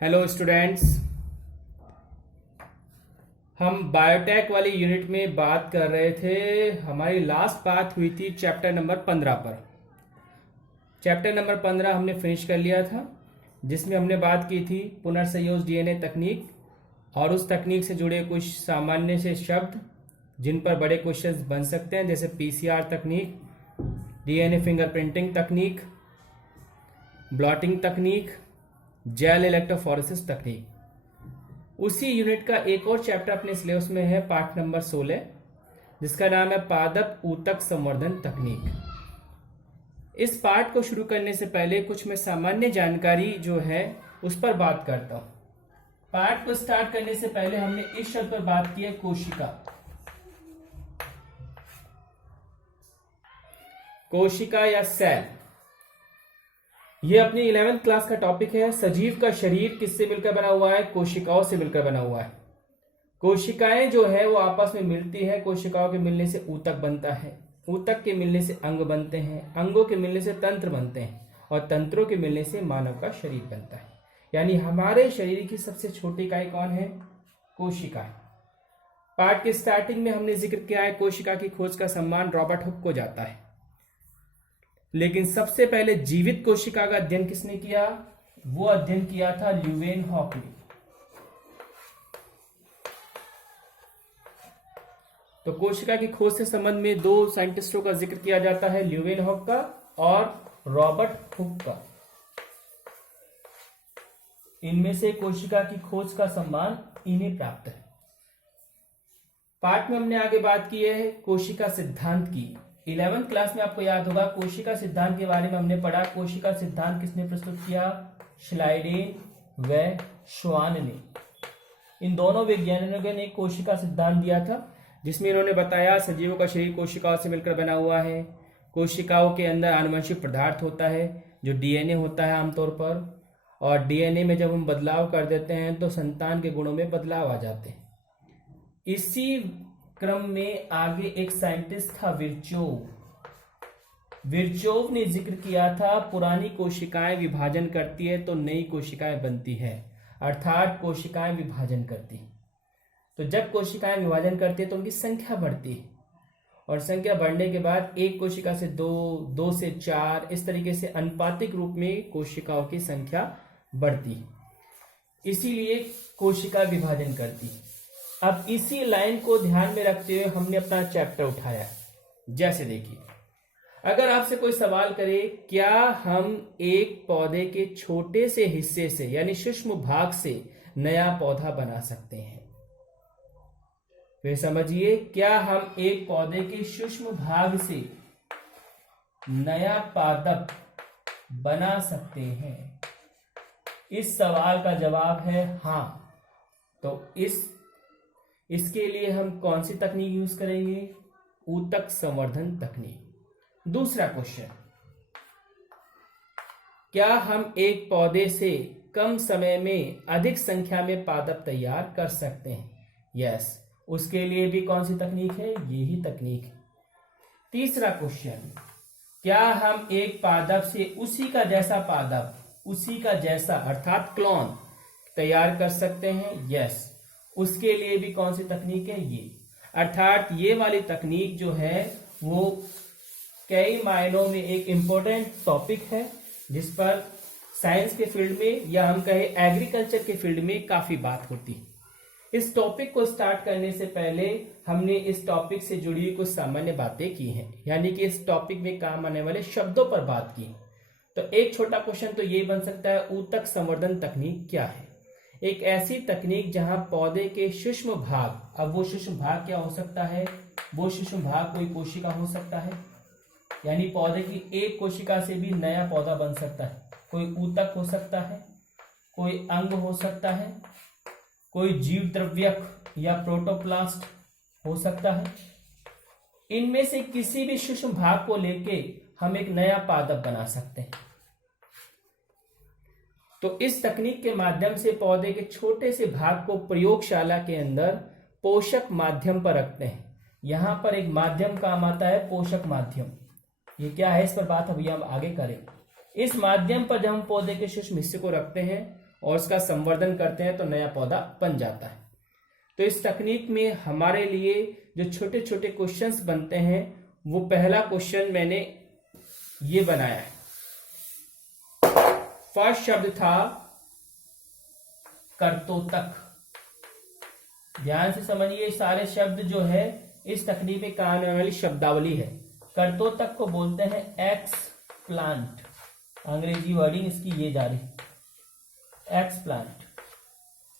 Hello students. हम biotech वाली unit में बात कर रहे थे। हमारी लास्ट बात हुई थी चैप्टर नंबर 15 पर। चैप्टर नंबर 15 हमने फिनिश कर लिया था, जिसमें हमने बात की थी पुनर्संयोज डीएनए तकनीक और उस तकनीक से जुड़े कुछ सामान्य से शब्द जिन पर बड़े क्वेश्चंस बन सकते हैं, जैसे पीसीआर तकनीक, डीएनए फिंगरप्रिंटिंग तकनीक, ब्लॉटिंग तकनीक, जेल इलेक्ट्रोफोरेसिस तकनीक। उसी यूनिट का एक और चैप्टर अपने सिलेबस में है, पाठ नंबर 16, जिसका नाम है पादप ऊतक संवर्धन तकनीक। इस पाठ को शुरू करने से पहले कुछ मैं सामान्य जानकारी जो है उस पर बात करता हूं। पाठ को स्टार्ट करने से पहले हमने इस शब्द पर बात की है, कोशिका। कोशिका या सेल, यह अपनी 11th क्लास का टॉपिक है। सजीव का शरीर किससे मिलकर बना हुआ है? कोशिकाओं से मिलकर बना हुआ है। कोशिकाएं जो है वो आपस में मिलती है। कोशिकाओं के मिलने से ऊतक बनता है, ऊतक के मिलने से अंग बनते हैं, अंगों के मिलने से तंत्र बनते हैं और तंत्रों के मिलने से मानव का शरीर बनता है। यानी हमारे शरीर की सबसे छोटी इकाई कौन है? कोशिकाएं। पाठ के स्टार्टिंग में हमने जिक्र किया है कोशिका की खोज का सम्मान रॉबर्ट हुक को जाता है, लेकिन सबसे पहले जीवित कोशिका का अध्ययन किसने किया? वो अध्ययन किया था ल्यूवेनहॉक ने। तो कोशिका की खोज से संबंध में दो साइंटिस्टों का जिक्र किया जाता है, ल्यूवेनहॉक का और रॉबर्ट हुक का। इनमें से कोशिका की खोज का सम्मान इन्हें प्राप्त है। पाठ में हमने आगे बात की है कोशिका सिद्धांत की। 11th क्लास में आपको याद होगा कोशिका सिद्धांत के बारे में हमने पढ़ा। कोशिका सिद्धांत किसने प्रस्तुत किया? श्लाइडेन व श्वान ने। इन दोनों वैज्ञानिकों ने कोशिका सिद्धांत दिया था, जिसमें इन्होंने बताया सजीवों का शरीर कोशिकाओं से मिलकर बना हुआ है। कोशिकाओं के अंदर आनुवंशिक पदार्थ होता है जो डीएनए होता है आमतौर पर, और डीएनए में जब हम बदलाव कर देते हैं तो संतान के गुणों में बदलाव आ जाते हैं। इसी क्रम में आगे एक साइंटिस्ट था विर्चोव। विर्चोव ने जिक्र किया था पुरानी कोशिकाएं विभाजन करती है तो नई कोशिकाएं बनती है, अर्थात कोशिकाएं विभाजन करती। तो जब कोशिकाएं विभाजन करती है तो उनकी संख्या बढ़ती है, और संख्या बढ़ने के बाद एक कोशिका से दो से 4, इस तरीके से अनुपातिक रूप में कोशिकाओं की संख्या बढ़ती है। इसीलिए कोशिका विभाजन करती है। अब इसी लाइन को ध्यान में रखते हुए हमने अपना चैप्टर उठाया। जैसे देखिए, अगर आपसे कोई सवाल करे क्या हम एक पौधे के छोटे से हिस्से से यानी सूक्ष्म भाग से नया पौधा बना सकते हैं? फिर समझिए, क्या हम एक पौधे के सूक्ष्म भाग से नया पादप बना सकते हैं? इस सवाल का जवाब है हाँ। तो इसके लिए हम कौन सी तकनीक यूज करेंगे? ऊतक संवर्धन तकनीक। दूसरा क्वेश्चन, क्या हम एक पौधे से कम समय में अधिक संख्या में पादप तैयार कर सकते हैं? यस, उसके लिए भी कौन सी तकनीक है? यही तकनीक है। तीसरा क्वेश्चन, क्या हम एक पादप से उसी का जैसा पादप, उसी का जैसा अर्थात क्लोन तैयार कर सकते हैं? यस, उसके लिए भी कौन सी तकनीक है? ये, अर्थात ये वाली तकनीक जो है वो कई मायनों में एक इंपॉर्टेंट टॉपिक है, जिस पर साइंस के फील्ड में या हम कहें एग्रीकल्चर के फील्ड में काफी बात होती है। इस टॉपिक को स्टार्ट करने से पहले हमने इस टॉपिक से जुड़ी हुई कुछ सामान्य बातें की हैं, यानी कि इस टॉपिक में काम आने वाले शब्दों पर बात की। तो एक छोटा क्वेश्चन तो ये बन सकता है, ऊतक संवर्धन तकनीक क्या है? एक ऐसी तकनीक जहां पौधे के सूक्ष्म भाग, अब वो सूक्ष्म भाग क्या हो सकता है? वो सूक्ष्म भाग कोई कोशिका हो सकता है, यानी पौधे की एक कोशिका से भी नया पौधा बन सकता है। कोई ऊतक हो सकता है, कोई अंग हो सकता है, कोई जीव द्रव्यक या प्रोटोप्लास्ट हो सकता है। इनमें से किसी भी सूक्ष्म भाग को लेके हम एक नया पादप बना सकते हैं। तो इस तकनीक के माध्यम से पौधे के छोटे से भाग को प्रयोगशाला के अंदर पोषक माध्यम पर रखते हैं। यहां पर एक माध्यम काम आता है, पोषक माध्यम। ये क्या है, इस पर बात अभी हम आगे करें। इस माध्यम पर जब हम पौधे के सूक्ष्म हिस्से को रखते हैं और उसका संवर्धन करते हैं तो नया पौधा बन जाता है। तो इस तकनीक में हमारे लिए जो छोटे छोटे क्वेश्चंस बनते हैं, वो पहला क्वेश्चन मैंने ये बनाया है। फर्स्ट शब्द था कर्तोतक। ध्यान से समझिए, सारे शब्द जो है इस तकनीक में काम आने वाली शब्दावली है। कर्तोतक को बोलते हैं एक्स प्लांट, अंग्रेजी वर्डिंग इसकी ये जा रही, एक्स प्लांट।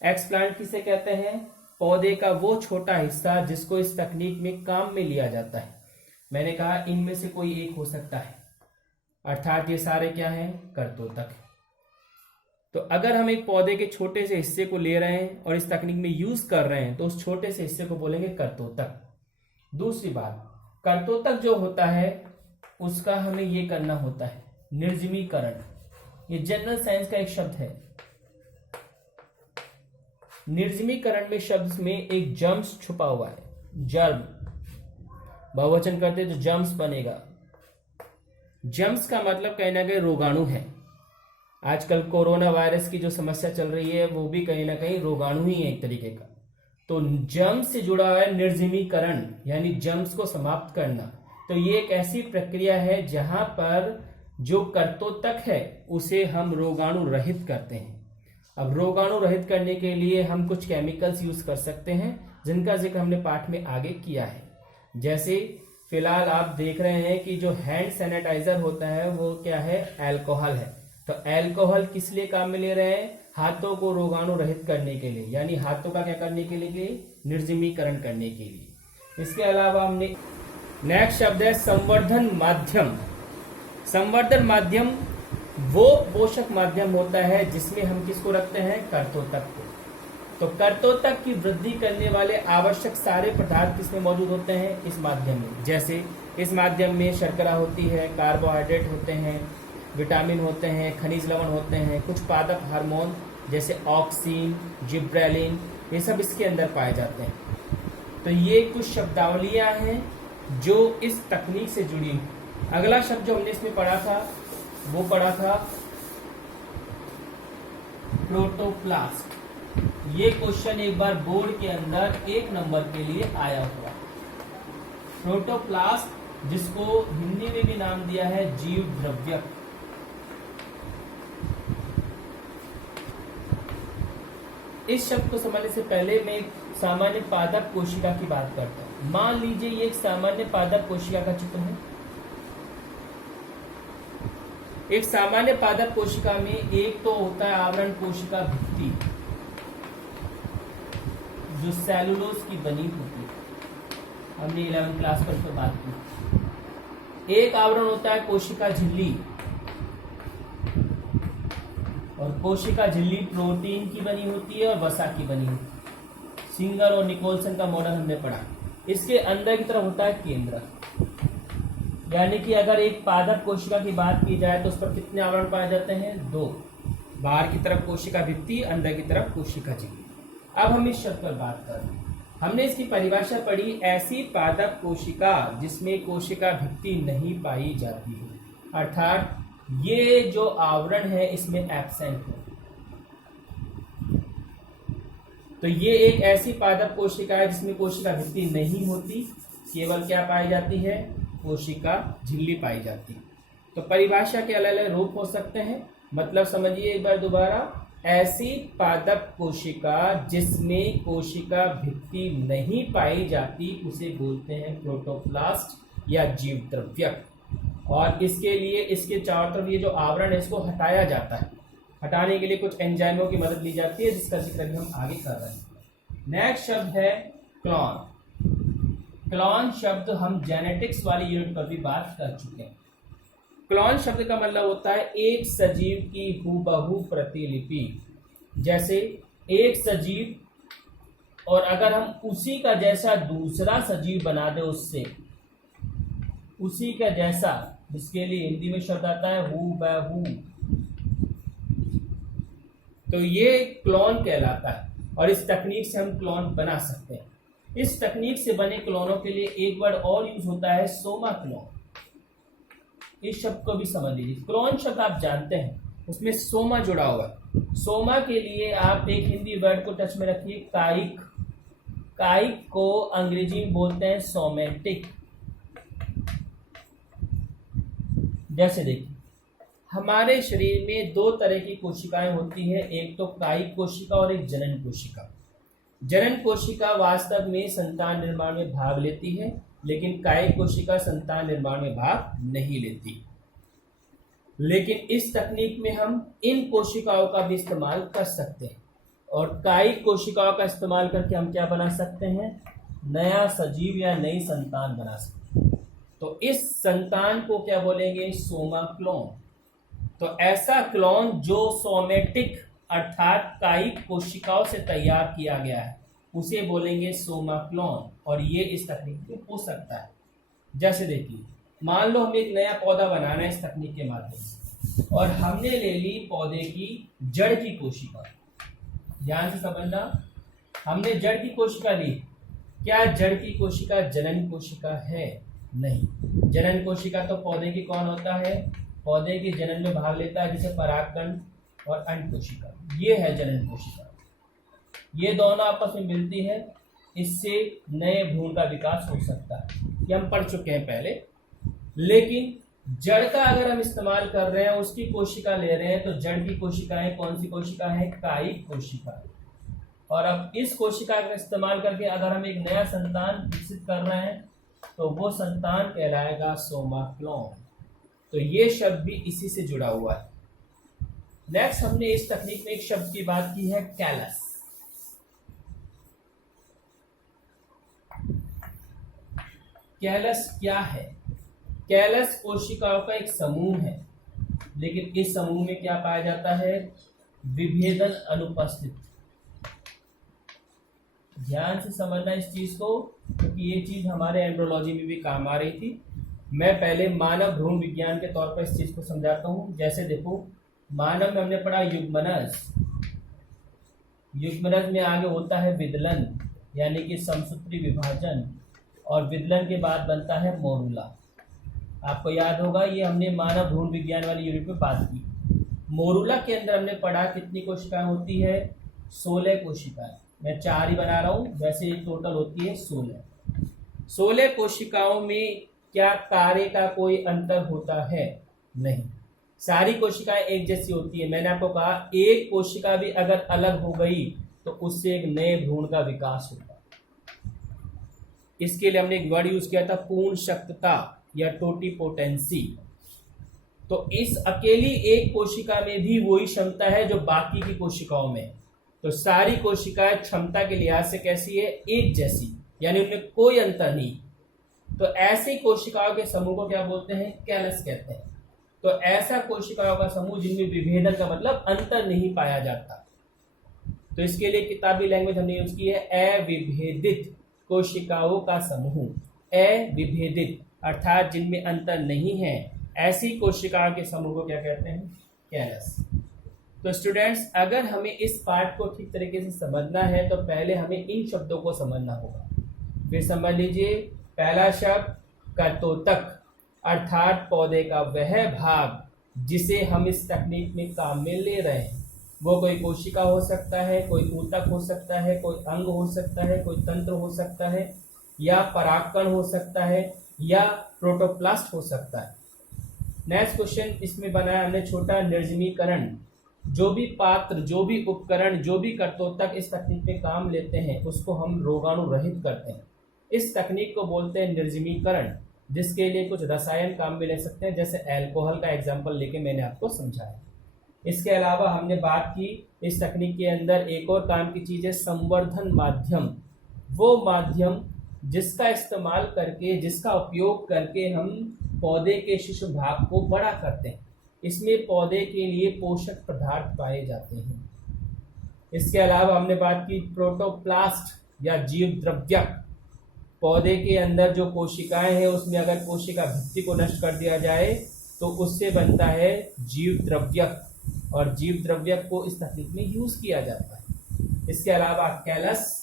एक्स प्लांट किसे कहते हैं? पौधे का वो छोटा हिस्सा जिसको इस तकनीक में काम में लिया जाता है। मैंने कहा इनमें से कोई एक हो सकता है, अर्थात ये सारे क्या हैं? कर्तोतक। तो अगर हम एक पौधे के छोटे से हिस्से को ले रहे हैं और इस तकनीक में यूज कर रहे हैं तो उस छोटे से हिस्से को बोलेंगे कर्तोतक। दूसरी बात, कर्तोतक जो होता है उसका हमें ये करना होता है निर्जमीकरण। ये जनरल साइंस का एक शब्द है। निर्जमीकरण में शब्द में एक जर्म्स छुपा हुआ है। जर्म बहुवचन करते तो जर्म्स बनेगा। जर्म्स का मतलब कहीं ना कहीं रोगाणु है। आजकल कोरोना वायरस की जो समस्या चल रही है वो भी कहीं ना कहीं रोगाणु ही है एक तरीके का। तो जर्म्स से जुड़ा हुआ है निर्जमीकरण, यानी जर्म्स को समाप्त करना। तो ये एक ऐसी प्रक्रिया है जहां पर जो कर्तोतक है उसे हम रोगाणु रहित करते हैं। अब रोगाणु रहित करने के लिए हम कुछ केमिकल्स यूज कर सकते हैं जिनका जिक्र हमने पाठ में आगे किया है। जैसे फिलहाल आप देख रहे हैं कि जो हैंड सैनिटाइजर होता है वो क्या है? अल्कोहल है। तो अल्कोहल किस लिए काम में ले रहे हैं? हाथों को रोगाणु रहित करने के लिए, यानी हाथों का क्या करने के लिए? निर्जमीकरण करने के लिए। इसके अलावा हमने नेक्स्ट शब्द है संवर्धन माध्यम। संवर्धन माध्यम वो पोषक माध्यम होता है जिसमें हम किसको रखते हैं? कर्तोतक को। तो कर्तोतक की वृद्धि करने वाले आवश्यक सारे पदार्थ किसमें मौजूद होते हैं? इस माध्यम में। जैसे इस माध्यम में शर्करा होती है, कार्बोहाइड्रेट होते हैं, विटामिन होते हैं, खनिज लवण होते हैं, कुछ पादप हार्मोन जैसे ऑक्सीन, जिब्रेलिन, ये सब इसके अंदर पाए जाते हैं। तो ये कुछ शब्दावलियां हैं जो इस तकनीक से जुड़ी हैं। अगला शब्द जो हमने इसमें पढ़ा था वो पढ़ा था प्रोटोप्लास्ट। ये क्वेश्चन एक बार बोर्ड के अंदर 1 नंबर के लिए आया हुआ। प्रोटोप्लास्ट, जिसको हिंदी में भी नाम दिया है जीव द्रव्यक। इस शब्द को समझने से पहले मैं एक सामान्य पादप कोशिका की बात करता हूं। मान लीजिए ये एक सामान्य पादप कोशिका का चित्र है। एक सामान्य पादप कोशिका में एक तो होता है आवरण कोशिका भित्ति, जो सेलुलोज की बनी होती है। हमने 11वीं क्लास पर इस पर बात की। एक आवरण होता है कोशिका झिल्ली, और कोशिका झिल्ली प्रोटीन की बनी होती है और वसा की बनी होती है। सिंगर और निकोलसन का मॉडल हमने पढ़ा। इसके अंदर की तरफ होता है केंद्र, यानी कि अगर एक पादप कोशिका की बात की जाए तो उस पर कितने आवरण पाए जाते हैं? 2। बाहर की तरफ कोशिका भित्ति, अंदर की तरफ कोशिका झिल्ली। अब हम इस शब्द पर बात कर रहे हैं। हमने इसकी परिभाषा पढ़ी, ऐसी पादप कोशिका जिसमें कोशिका भित्ति नहीं पाई जाती है, अर्थात ये जो आवरण है इसमें एब्सेंट है। तो ये एक ऐसी पादप कोशिका है जिसमें कोशिका भित्ति नहीं होती, केवल क्या पाई जाती है? कोशिका झिल्ली पाई जाती है। तो परिभाषा के अलग अलग रूप हो सकते हैं। मतलब समझिए एक बार दोबारा, ऐसी पादप कोशिका जिसमें कोशिका भित्ति नहीं पाई जाती उसे बोलते हैं प्रोटोप्लास्ट या जीव द्रव्यक। और इसके लिए इसके चारों तरफ ये जो आवरण है इसको हटाया जाता है। हटाने के लिए कुछ एंजाइमों की मदद ली जाती है जिसका जिक्र हम आगे कर रहे हैं। नेक्स्ट शब्द है क्लोन। क्लोन शब्द हम जेनेटिक्स वाली यूनिट पर भी बात कर चुके हैं। क्लोन शब्द का मतलब होता है एक सजीव की हूबहू प्रतिलिपि। जैसे एक सजीव और अगर हम उसी का जैसा दूसरा सजीव बना दे, उससे उसी का जैसा, जिसके लिए हिंदी में शब्द आता है हूबहू, तो ये क्लोन कहलाता है। और इस तकनीक से हम क्लोन बना सकते हैं। इस तकनीक से बने क्लोनों के लिए एक वर्ड और यूज होता है, सोमा क्लोन। इस शब्द को भी समझ लीजिए। क्लोन शब्द आप जानते हैं, उसमें सोमा जुड़ा हुआ है। सोमा के लिए आप एक हिंदी वर्ड को टच में रखिए, कायिक। कायिक को अंग्रेजी में बोलते हैं सोमेटिक। जैसे देखिए, हमारे शरीर में दो तरह की कोशिकाएं होती है, एक तो कायिक कोशिका और एक जनन कोशिका। जनन कोशिका वास्तव में संतान निर्माण में भाग लेती है, लेकिन कायिक कोशिका संतान निर्माण में भाग नहीं लेती। लेकिन इस तकनीक में हम इन कोशिकाओं का भी इस्तेमाल कर सकते हैं, और कायिक कोशिकाओं का इस्तेमाल करके हम क्या बना सकते हैं, नया सजीव या नई संतान बना सकते हैं। तो इस संतान को क्या बोलेंगे, सोमा क्लोन। तो ऐसा क्लोन जो सोमेटिक अर्थात कायिक कोशिकाओं से तैयार किया गया है उसे बोलेंगे सोमा क्लोन, और ये इस तकनीक में हो सकता है। जैसे देखिए, मान लो हमें एक नया पौधा बनाना है इस तकनीक के माध्यम से, और हमने ले ली पौधे की जड़ की कोशिका। ध्यान से समझना, हमने जड़ की कोशिका ली। क्या जड़ की कोशिका जनन कोशिका है? नहीं। जनन कोशिका तो पौधे की कौन होता है, पौधे के जनन में भाग लेता है, जैसे परागकण और अंड कोशिका। ये है जनन कोशिका। ये दोनों आपस में मिलती है, इससे नए भ्रूण का विकास हो सकता है, ये हम पढ़ चुके हैं पहले। लेकिन जड़ का अगर हम इस्तेमाल कर रहे हैं, उसकी कोशिका ले रहे हैं, तो जड़ की कोशिकाएं कौन सी कोशिका है, कायिक कोशिका। और अब इस कोशिका का इस्तेमाल करके अगर हम एक नया संतान विकसित कर रहे हैं तो वो संतान कहलाएगा सोमा क्लोन। तो ये शब्द भी इसी से जुड़ा हुआ है। नेक्स्ट, हमने इस तकनीक में एक शब्द की बात की है, कैलस। कैलस क्या है? कैलस कोशिकाओं का एक समूह है, लेकिन इस समूह में क्या पाया जाता है, विभेदन अनुपस्थित। ध्यान से समझना इस चीज को, क्योंकि ये चीज हमारे एंड्रोलॉजी में भी काम आ रही थी। मैं पहले मानव भ्रूण विज्ञान के तौर पर इस चीज को समझाता हूं। जैसे देखो, मानव में हमने पढ़ा युग्मनज। युग्मनज में आगे होता है विदलन, यानी कि समसूत्री विभाजन, और विदलन के बाद बनता है मोरूला। आपको याद होगा, ये हमने मानव भ्रूण विज्ञान वाली यूनिट में बात की। मोरूला के अंदर हमने पढ़ा कितनी कोशिकाएं होती है, 16 कोशिकाएं। मैं 4 ही बना रहा हूं, वैसे टोटल होती है 16। 16 कोशिकाओं में क्या कार्य का कोई अंतर होता है? नहीं, सारी कोशिकाएं एक जैसी होती है। मैंने आपको कहा, एक कोशिका भी अगर अलग हो गई तो उससे एक नए भ्रूण का विकास होगा। इसके लिए हमने एक वर्ड यूज किया था, पूर्ण शक्तता या टोटिपोटेंसी। तो इस अकेली एक कोशिका में भी वही क्षमता है जो बाकी की कोशिकाओं में। तो सारी कोशिकाएं क्षमता के लिहाज से कैसी है, एक जैसी, यानी उनमें कोई अंतर नहीं। तो ऐसी कोशिकाओं के समूह को क्या बोलते हैं, कैलस कहते हैं। तो ऐसा कोशिकाओं का समूह जिनमें विभेदन का मतलब अंतर नहीं पाया जाता। तो इसके लिए किताबी लैंग्वेज हमने यूज की है, अविभेदित कोशिकाओं का समूह। अविभेदित अर्थात जिनमें अंतर नहीं है, ऐसी कोशिकाओं के समूह को क्या कहते हैं, कैलस। तो स्टूडेंट्स, अगर हमें इस पार्ट को ठीक तरीके से समझना है तो पहले हमें इन शब्दों को समझना होगा। फिर समझ लीजिए, पहला शब्द कर्तोतक, अर्थात पौधे का वह भाग जिसे हम इस तकनीक में काम में ले रहे हैं। वो कोई कोशिका हो सकता है, कोई ऊतक हो सकता है, कोई अंग हो सकता है, कोई तंत्र हो सकता है, या परागकण हो सकता है, या प्रोटोप्लास्ट हो सकता है। नेक्स्ट क्वेश्चन इसमें बनाया हमने छोटा, निर्जमीकरण। जो भी पात्र, जो भी उपकरण, जो भी कर्तोतक इस तकनीक में काम लेते हैं उसको हम रोगाणु रहित करते हैं। इस तकनीक को बोलते हैं निर्जमीकरण, जिसके लिए कुछ रसायन काम में ले सकते हैं, जैसे अल्कोहल का एग्जाम्पल लेके मैंने आपको समझाया। इसके अलावा हमने बात की इस तकनीक के अंदर एक और काम की चीज है, संवर्धन माध्यम। वो माध्यम जिसका इस्तेमाल करके, जिसका उपयोग करके हम पौधे के शिशु भाग को बड़ा करते हैं। इसमें पौधे के लिए पोषक पदार्थ पाए जाते हैं। इसके अलावा हमने बात की प्रोटोप्लास्ट या जीव द्रव्यक। पौधे के अंदर जो कोशिकाएं हैं उसमें अगर कोशिका भित्ति को नष्ट कर दिया जाए तो उससे बनता है जीव द्रव्यक, और जीव द्रव्यक को इस तकनीक में यूज किया जाता है। इसके अलावा कैलस,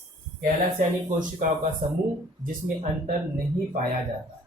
कैलस यानी कोशिकाओं का समूह जिसमें अंतर नहीं पाया जाता।